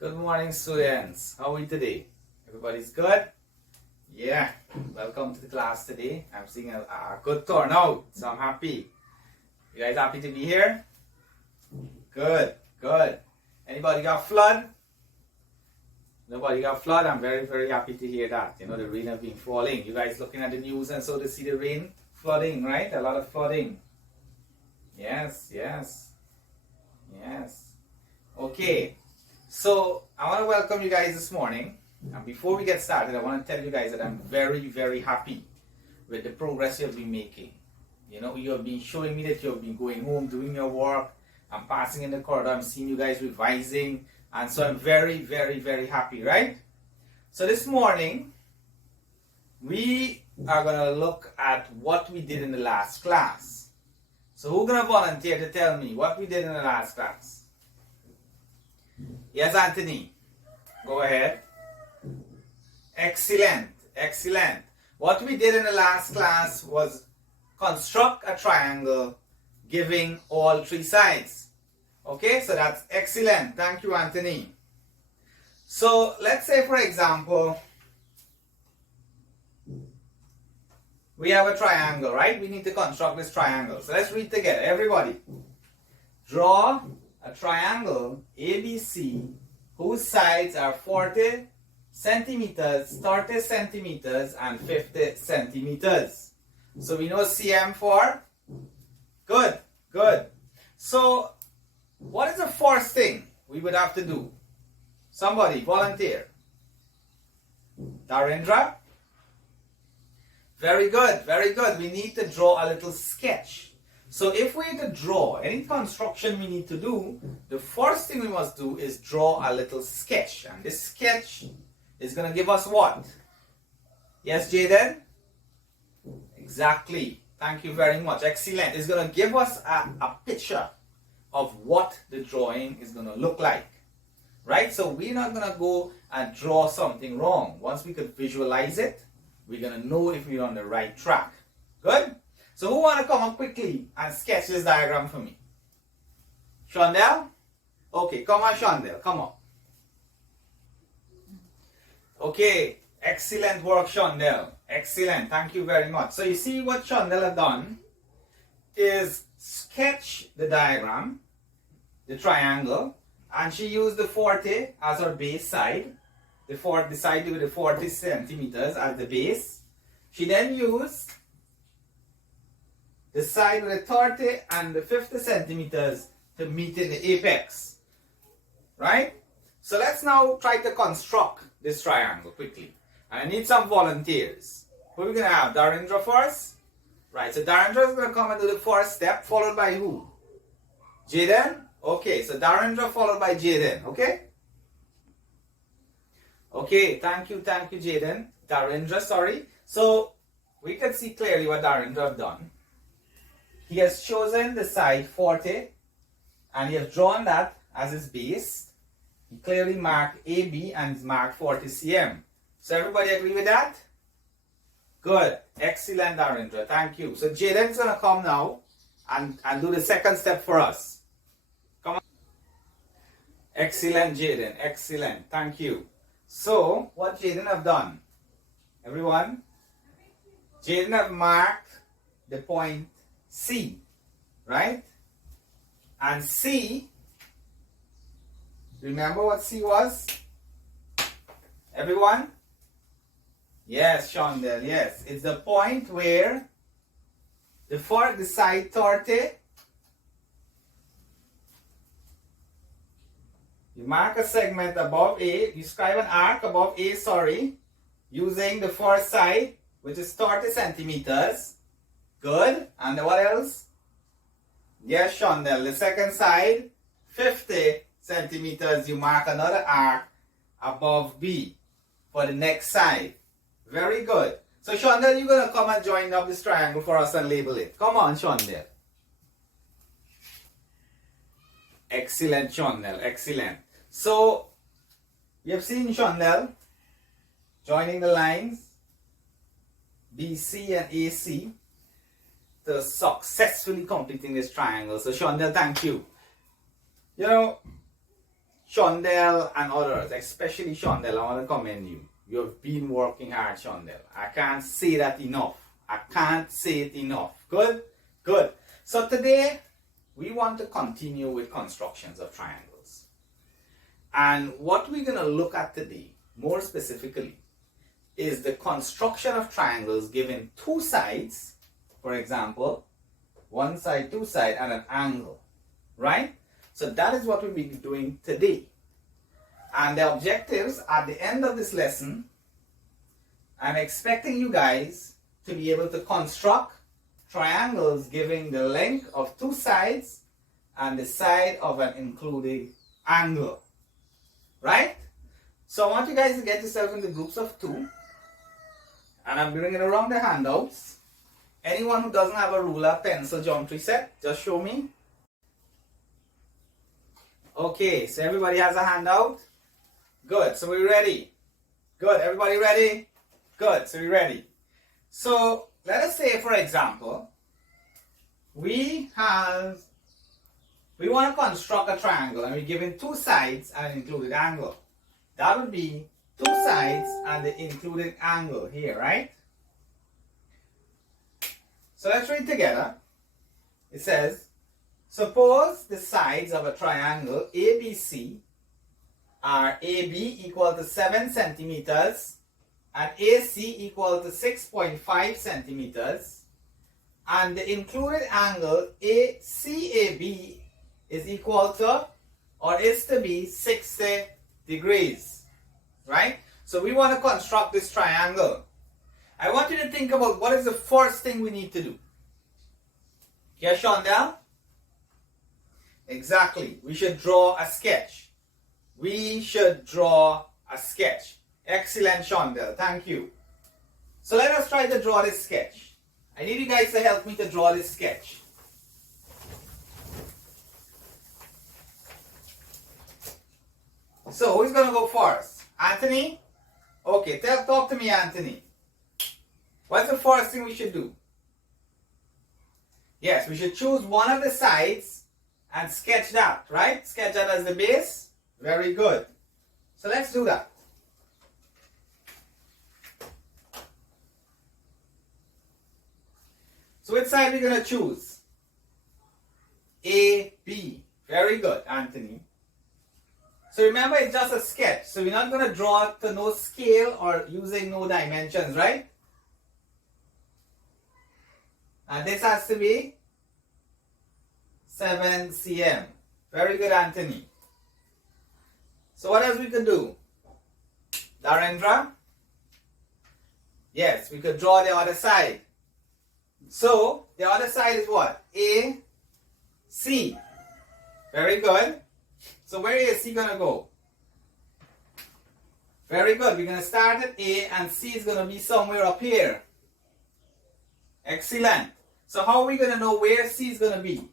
Good morning, students. How are you today? Everybody's good? Yeah. Welcome to the class today. I'm seeing a good turnout, so I'm happy. You guys happy to be here? Good, good. Anybody got flood? Nobody got flood? I'm very, very happy to hear that. You know, the rain has been falling. You guys looking at the news and so to see the rain flooding, right? A lot of flooding. Yes, yes, yes. Okay. So I want to welcome you guys this morning, and before we get started, I want to tell you guys that I'm very, very happy with the progress you've been making. You know, you have been showing me that you've been going home, doing your work. I'm passing in the corridor, I'm seeing you guys revising, and so I'm very, very, very happy, right? So this morning, we are going to look at what we did in the last class. So who's going to volunteer to tell me what we did in the last class? Yes, Anthony. Go ahead. Excellent. Excellent. What we did in the last class was construct a triangle giving all three sides. Okay, so that's excellent. Thank you, Anthony. So let's say, for example, we have a triangle, right? We need to construct this triangle. So let's read together. Everybody, draw a triangle ABC whose sides are 40 centimeters, 30 centimeters, and 50 centimeters. So we know cm for? Good, good. So what is the first thing we would have to do? Somebody volunteer. Darendra? Very good, very good. We need to draw a little sketch. So if we need to draw any construction we need to do, the first thing we must do is draw a little sketch. And this sketch is going to give us what? Yes, Jaden? Exactly. Thank you very much. Excellent. It's going to give us a picture of what the drawing is going to look like. Right? So we're not going to go and draw something wrong. Once we could visualize it, we're going to know if we're on the right track. Good? So who want to come up quickly and sketch this diagram for me? Shondell? Okay, come on, Shondell. Come on. Okay, excellent work, Shondell. Excellent. Thank you very much. So you see what Shondell has done is sketch the diagram, the triangle, and she used the 40 as her base side, the side with the 40 centimeters as the base. She then used the side with the 30 and the 50 centimeters to meet in the apex. Right? So let's now try to construct this triangle quickly. I need some volunteers. Who are we going to have? Darendra first? Right, so Darendra is going to come and do the first step, followed by who? Jaden? Okay, so Darendra followed by Jaden, okay? Okay, thank you, Jaden. Darendra, sorry. So we can see clearly what Darendra has done. He has chosen the side 40 and he has drawn that as his base. He clearly marked AB and he's marked 40 cm. So everybody agree with that? Good. Excellent, Darendra. Thank you. So Jaden's going to come now and do the second step for us. Come on. Excellent, Jaden. Excellent. Thank you. So what Jaden have done? Everyone? Jaden have marked the point C, right? And C, remember what C was? Everyone? Yes, Shondell, yes. It's the point where the side 30, you mark a segment above A, you describe an arc above A, using the first side, which is 30 centimeters. Good. And what else? Yes, Shondell. The second side, 50 centimeters. You mark another arc above B for the next side. Very good. So, Shondell, you're going to come and join up this triangle for us and label it. Come on, Shondell. Excellent, Shondell. Excellent. So, we have seen Shondell joining the lines BC and AC to successfully completing this triangle. So Shondell, thank you. You know, Shondell and others, especially Shondell, I want to commend you. You have been working hard, Shondell. I can't say that enough. I can't say it enough. Good? Good. So today, we want to continue with constructions of triangles. And what we're going to look at today, more specifically, is the construction of triangles given two sides, for example, one side, two side, and an angle, right? So that is what we'll be doing today. And the objectives at the end of this lesson, I'm expecting you guys to be able to construct triangles giving the length of two sides and the side of an included angle, right? So I want you guys to get yourself into groups of two, and I'm bringing around the handouts. Anyone who doesn't have a ruler, pencil, geometry set, just show me. Okay, so everybody has a handout? Good, so we're ready. Good, everybody ready? Good, so we're ready. So let us say, for example, we want to construct a triangle and we're given two sides and an included angle. That would be two sides and the included angle here, right? So let's read together. It says, suppose the sides of a triangle ABC are AB equal to 7 centimeters and AC equal to 6.5 centimeters, and the included angle ACAB is equal to or is to be 60 degrees, right? So we want to construct this triangle. I want you to think about what is the first thing we need to do. Yes, Shondell? Exactly. We should draw a sketch. We should draw a sketch. Excellent, Shondell. Thank you. So let us try to draw this sketch. I need you guys to help me to draw this sketch. So who's going to go first? Anthony? Okay, talk to me, Anthony. What's the first thing we should do? Yes, we should choose one of the sides and sketch that, right? Sketch that as the base. Very good. So let's do that. So which side are we going to choose? A, B. Very good, Anthony. So remember, it's just a sketch. So we're not going to draw to no scale or using no dimensions, right? And this has to be 7 cm. Very good, Anthony. So what else we could do? Darendra? Yes, we could draw the other side. So the other side is what? A, C. Very good. So where is C going to go? Very good. We're going to start at A and C is going to be somewhere up here. Excellent. So how are we going to know where C is going to be?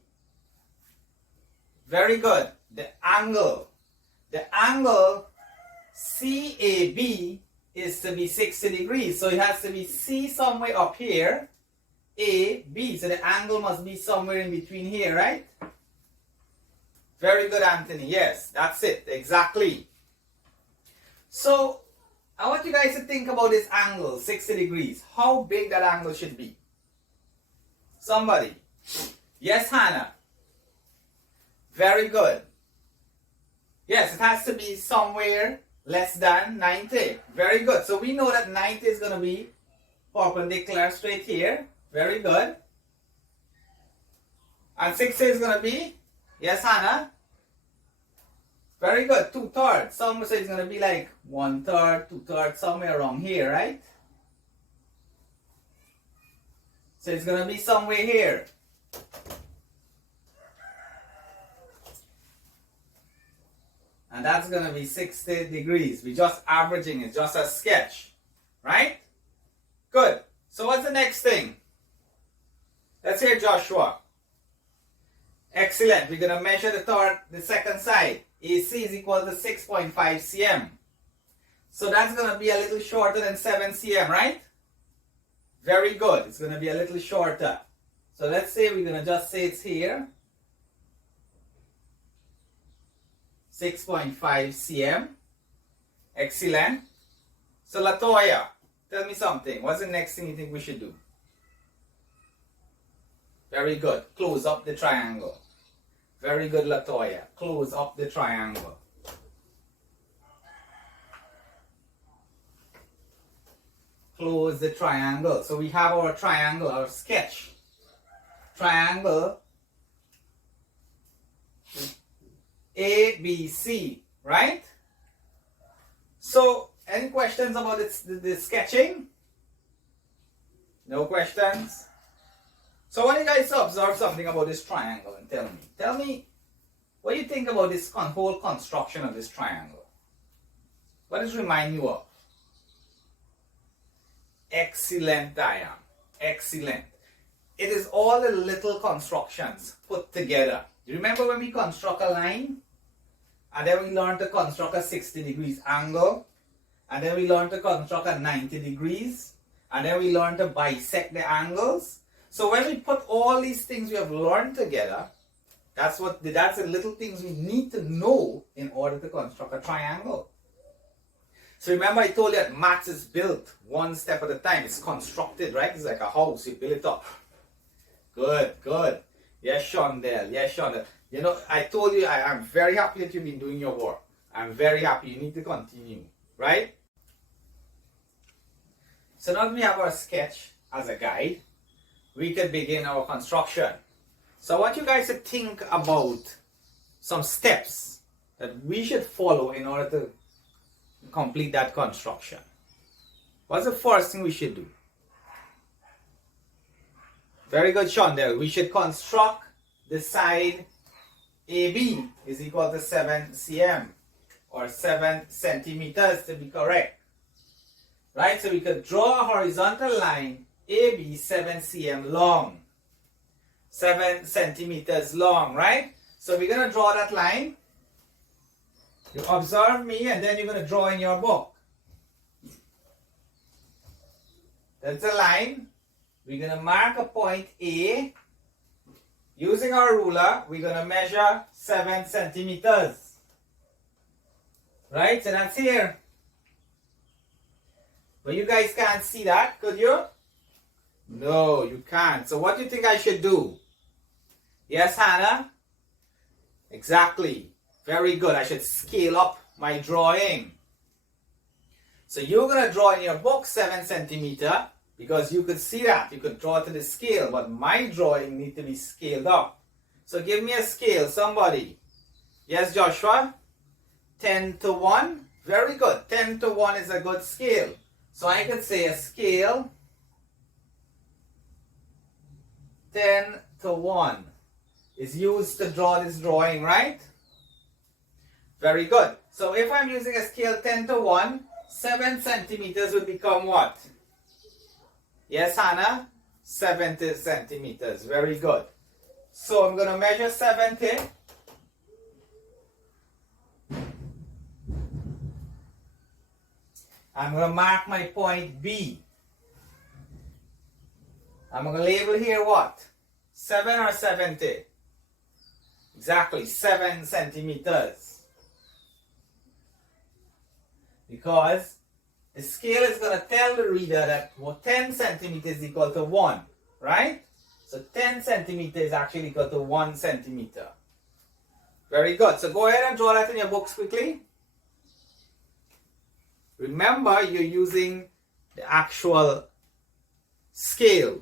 Very good. The angle. The angle CAB is to be 60 degrees. So it has to be C somewhere up here. AB. So the angle must be somewhere in between here, right? Very good, Anthony. Yes, that's it. Exactly. So I want you guys to think about this angle, 60 degrees. How big that angle should be. Somebody. Yes, Hannah. Very good. Yes, it has to be somewhere less than 90. Very good. So we know that 90 is going to be perpendicular straight here. Very good. And 60 is going to be, yes, Hannah? Very good. 2/3. Some say it's going to be like 1/3, 2/3, somewhere around here, right? So it's going to be somewhere here. And that's going to be 60 degrees. We're just averaging it, just a sketch, right? Good. So what's the next thing? Let's hear Joshua. Excellent. We're going to measure the second side. AC is equal to 6.5 cm. So that's going to be a little shorter than 7 cm, right? Very good. It's going to be a little shorter. So let's say we're going to just say it's here. 6.5 cm. Excellent. So Latoya, tell me something. What's the next thing you think we should do? Very good. Close up the triangle. Very good, Latoya. Close up the triangle. Close the triangle. So we have our triangle, our sketch. Triangle ABC, right? So, any questions about the sketching? No questions? So, I want you guys to observe something about this triangle and tell me. Tell me, what do you think about this whole construction of this triangle? What does it remind you of? Excellent, Diane. Excellent. It is all the little constructions put together. You remember when we construct a line? And then we learn to construct a 60 degrees angle. And then we learn to construct a 90 degrees. And then we learn to bisect the angles. So when we put all these things we have learned together, that's the little things we need to know in order to construct a triangle. So remember I told you that maths is built one step at a time. It's constructed, right? It's like a house. You build it up. Good, good. Yes, Shondell. Yes, Shondell. You know, I told you I'm very happy that you've been doing your work. I'm very happy. You need to continue, right? So now that we have our sketch as a guide, we can begin our construction. So I want you guys to think about some steps that we should follow in order to complete that construction. What's the first thing we should do? Very good, Shondell. We should construct the side AB is equal to 7 cm or 7 centimeters to be correct. Right? So we could draw a horizontal line AB 7 cm long. 7 centimeters long, right? So we're going to draw that line. You observe me and then you're going to draw in your book. That's a line. We're going to mark a point A. Using our ruler, we're going to measure 7 centimeters. Right? So that's here. But you guys can't see that, could you? No, you can't. So what do you think I should do? Yes, Hannah? Exactly. Very good. I should scale up my drawing. So you're going to draw in your book 7 centimeter because you could see that. You could draw to the scale, but my drawing needs to be scaled up. So give me a scale, somebody. Yes, Joshua? 10 to 1. Very good. 10 to 1 is a good scale. So I could say a scale 10 to 1 is used to draw this drawing, right? Very good. So if I'm using a scale 10 to 1, 7 centimeters would become what? Yes, Hannah? 70 centimeters. Very good. So I'm going to measure 70. I'm going to mark my point B. I'm going to label here what? 7 or 70? Exactly, 7 centimeters. Because the scale is going to tell the reader that 10 centimeters is equal to 1, right? So 10 centimeters is actually equal to 1 centimeter. Very good. So go ahead and draw that in your books quickly. Remember, you're using the actual scale,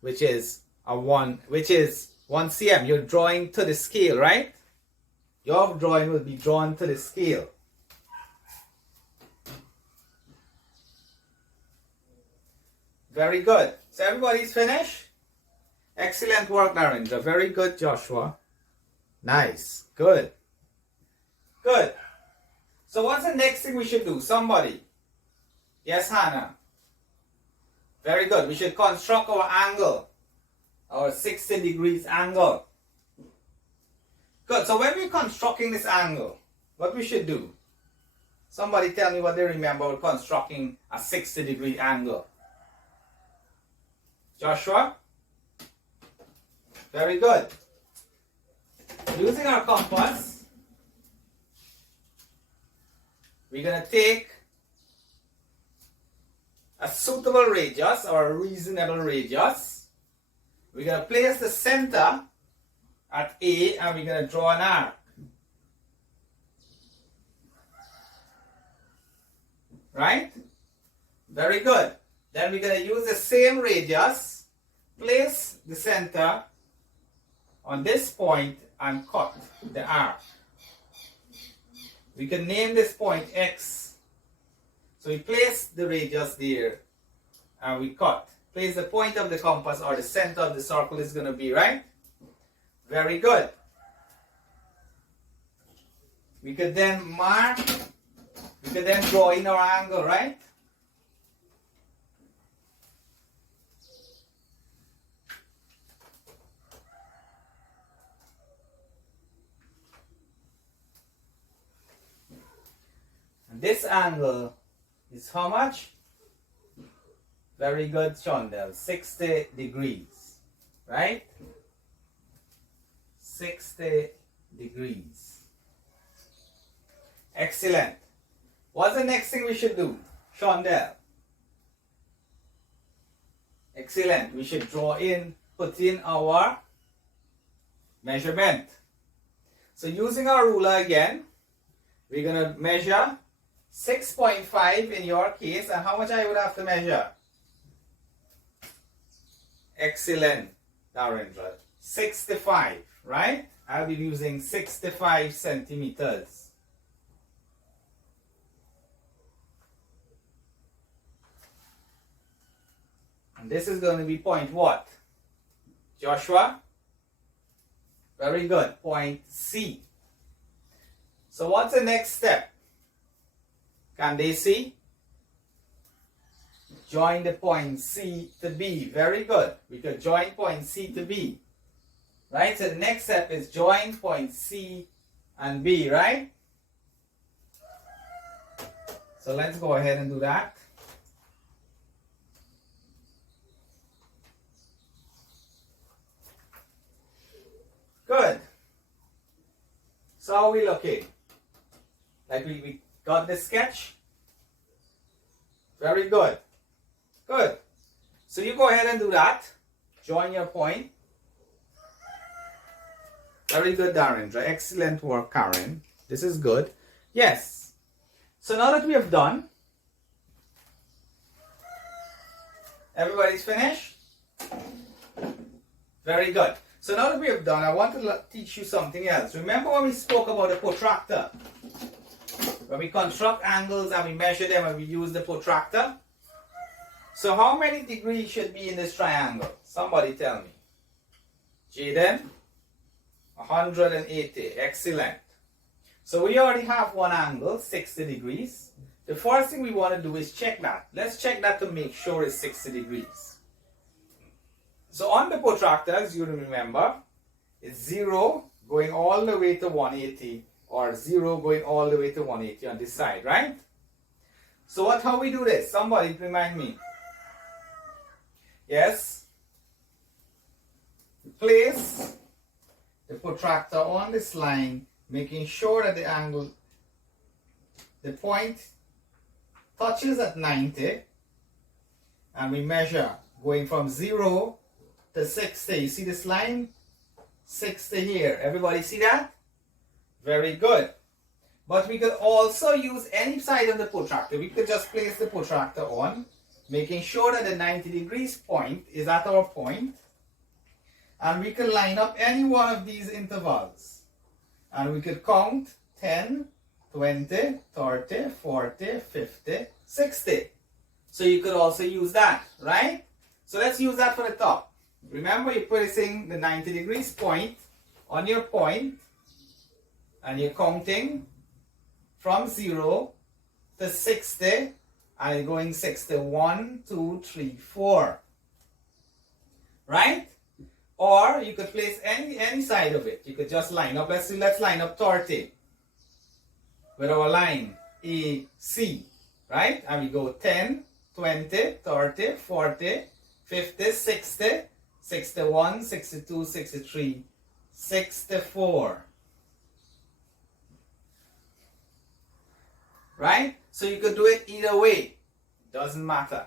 which is 1 cm. You're drawing to the scale, right? Your drawing will be drawn to the scale. Very good. So everybody's finished? Excellent work, Narendra. Very good, Joshua. Nice. Good. Good. So what's the next thing we should do? Somebody. Yes, Hannah. Very good. We should construct our angle. Our 60 degrees angle. Good. So when we're constructing this angle, what we should do? Somebody tell me what they remember about constructing a 60-degree angle. Joshua? Very good. Using our compass, we're going to take a suitable radius or a reasonable radius. We're going to place the center at A and we're going to draw an arc. Right? Very good. Then we're going to use the same radius, place the center on this point and cut the arc. We can name this point X. So we place the radius there and we cut. Place the point of the compass or the center of the circle is going to be, right? Very good. We could then mark, we could then draw in our angle, right? And this angle is how much? Very good, Shondell. 60 degrees, right? 60 degrees. Excellent. What's the next thing we should do, Shondell? Excellent. We should draw in, put in our measurement. So using our ruler again, we're going to measure 6.5 in your case, and how much I would have to measure? Excellent, Narendra. 65, right? I'll be using 65 centimeters. And this is going to be point what? Joshua? Very good, point C. So what's the next step? Can they see? Join the point C to B. Very good. We could join point C to B. Right? So the next step is join point C and B, right? So let's go ahead and do that. Good. So how are we looking? Like we got the sketch? Very good. Good. So you go ahead and do that. Join your point. Very good, Darendra. Excellent work, Karen. This is good. Yes. So now that we have done, everybody's finished? Very good. So now that we have done, I want to teach you something else. Remember when we spoke about the protractor? When we construct angles and we measure them and we use the protractor? So how many degrees should be in this triangle? Somebody tell me. Jaden? 180. Excellent. So we already have one angle, 60 degrees. The first thing we want to do is check that. Let's check that to make sure it's 60 degrees. So on the protractor, as you remember, it's 0 going all the way to 180 or 0 going all the way to 180 on this side, right? So how we do this? Somebody remind me. Yes? Place the protractor on this line, making sure that the angle, the point touches at 90, and we measure going from 0 to 60. You see this line? 60 here. Everybody see that? Very good. But we could also use any side of the protractor. We could just place the protractor on, making sure that the 90 degrees point is at our point. And we can line up any one of these intervals. And we could count 10, 20, 30, 40, 50, 60. So you could also use that, right? So let's use that for the top. Remember, you're placing the 90 degrees point on your point, and you're counting from 0 to 60, and you're going 60, 1, 2, 3, 4. Right? Or you could place any side of it. You could just line up. Let's line up 30 with our line AC, right? And we go 10, 20, 30, 40, 50, 60, 61, 62, 63, 64. right? So you could do it either way. Doesn't matter.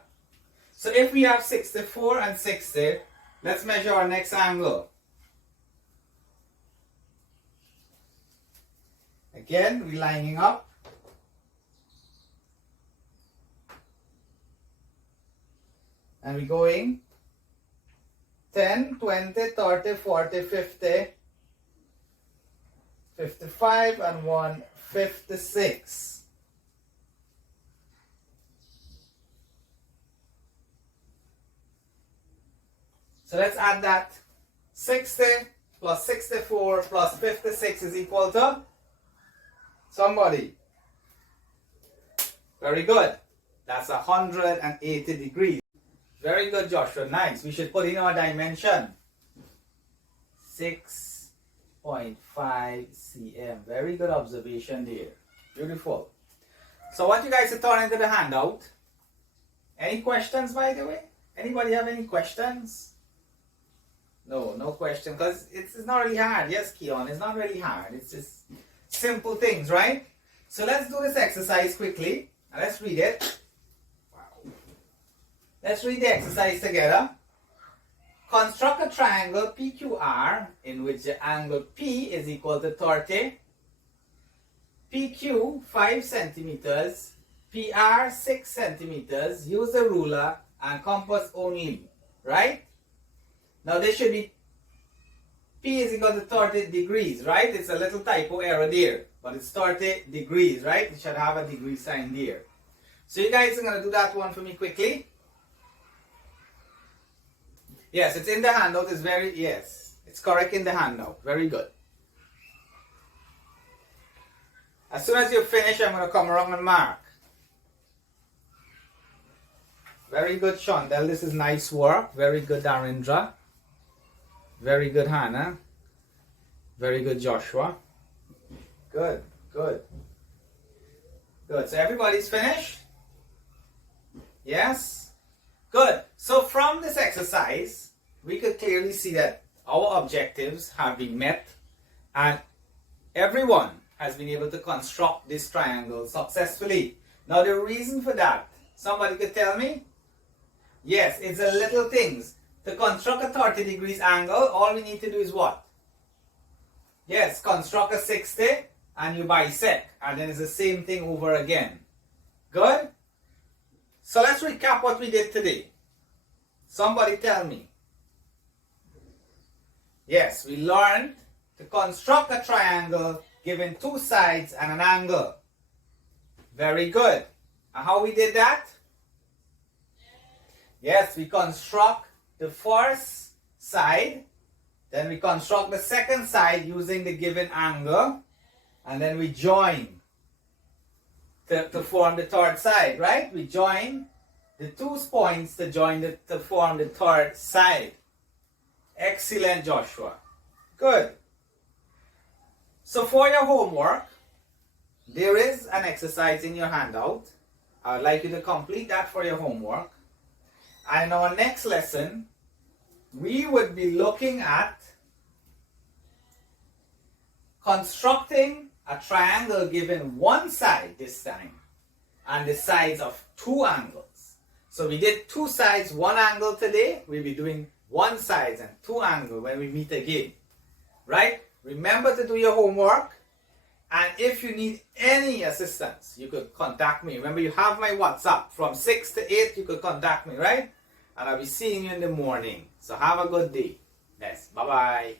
So if we have 64 and 60, let's measure our next angle. Again, we're lining up. And we're going 10, 20, 30, 40, 50, 55, and 1, 56. So let's add that. 60 plus 64 plus 56 is equal to somebody. Very good. That's 180 degrees. Very good, Joshua. Nice. We should put in our dimension. 6.5 cm. Very good observation there. Beautiful. So what you guys are turning into the handout. Any questions, by the way? Anybody have any questions? No, no question. Because it's not really hard. Yes, Keon, it's not really hard. It's just simple things, right? So let's do this exercise quickly. And let's read it. Let's read the exercise together. Construct a triangle PQR in which the angle P is equal to 30, PQ 5 centimeters, PR 6 centimeters. Use a ruler and compass only, right? Now this should be P is equal to 30 degrees, right? It's a little typo error there, but it's 30 degrees, right? It should have a degree sign there. So you guys are going to do that one for me quickly. Yes, it's in the handout. It's yes, it's correct in the handout. Very good. As soon as you finish, I'm going to come around and mark. Very good, Shondell. This is nice work. Very good, Darindra. Very good, Hannah. Very good, Joshua. Good, good. Good. So everybody's finished? Yes? Good. So from this exercise, we could clearly see that our objectives have been met and everyone has been able to construct this triangle successfully. Now the reason for that, somebody could tell me? Yes, it's the little things. To construct a 30 degrees angle, all we need to do is what? Yes, construct a 60 and you bisect. And then it's the same thing over again. Good? So let's recap what we did today. Somebody tell me. Yes, we learned to construct a triangle given two sides and an angle. Very good. And how we did that? Yes, we construct the first side, then we construct the second side using the given angle, and then we join to form the third side, right? We join the two points to form the third side. Excellent, Joshua. Good. So for your homework, there is an exercise in your handout. I would like you to complete that for your homework. And in our next lesson, we would be looking at constructing a triangle given one side this time and the sides of two angles. So we did two sides, one angle today. We'll be doing one side and two angles when we meet again. Right? Remember to do your homework. And if you need any assistance, you could contact me. Remember, you have my WhatsApp. From 6 to 8, you could contact me, right? And I'll be seeing you in the morning. So have a good day. Yes. Bye-bye.